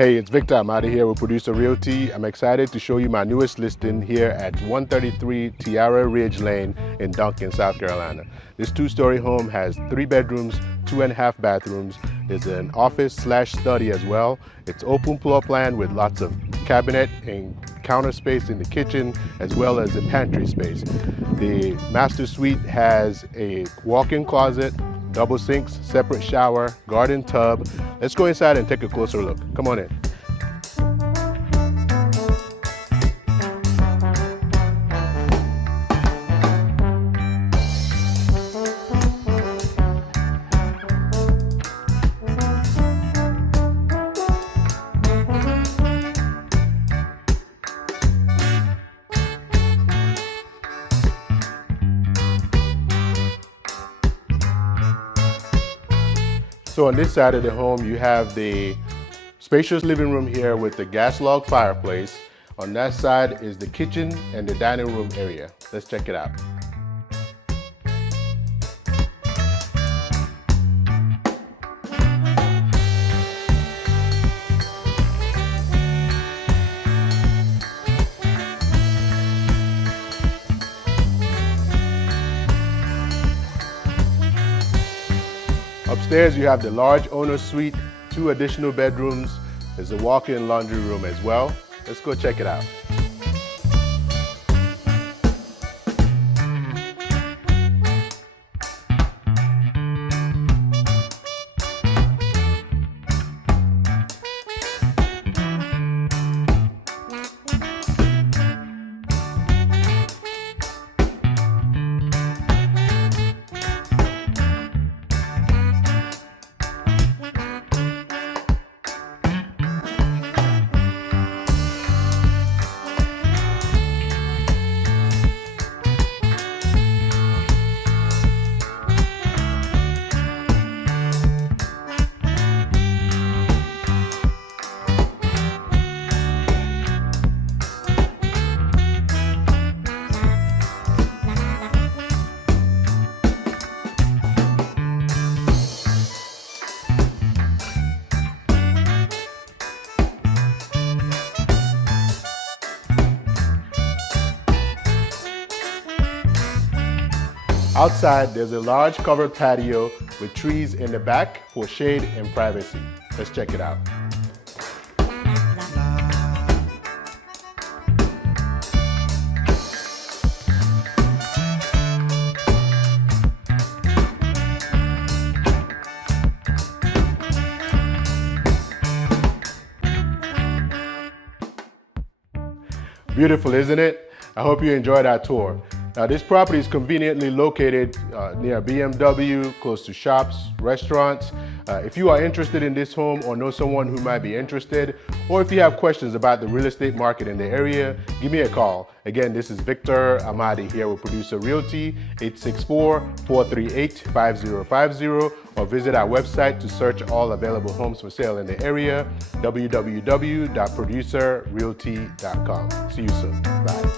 Hey, it's Victor. I'm out of here with Producer Realty. I'm excited to show you my newest listing here at 133 Tiara Ridge Lane in Duncan, South Carolina. This two-story home has 3 bedrooms, 2.5 bathrooms. There's an office/study as well. It's open floor plan with lots of cabinet and counter space in the kitchen, as well as a pantry space. The master suite has a walk-in closet, double sinks, separate shower, garden tub. Let's go inside and take a closer look. Come on in. So on this side of the home, you have the spacious living room here with the gas log fireplace. On that side is the kitchen and the dining room area. Let's check it out. Upstairs you have the large owner's suite, 2 additional bedrooms. There's a walk-in laundry room as well. Let's go check it out. Outside, there's a large covered patio with trees in the back for shade and privacy. Let's check it out. Beautiful, isn't it? I hope you enjoyed our tour. Now, this property is conveniently located near BMW, close to shops, restaurants. If you are interested in this home or know someone who might be interested, or if you have questions about the real estate market in the area, give me a call. Again, this is Victor Amadi here with Producer Realty, 864-438-5050, or visit our website to search all available homes for sale in the area, www.producerrealty.com. See you soon. Bye.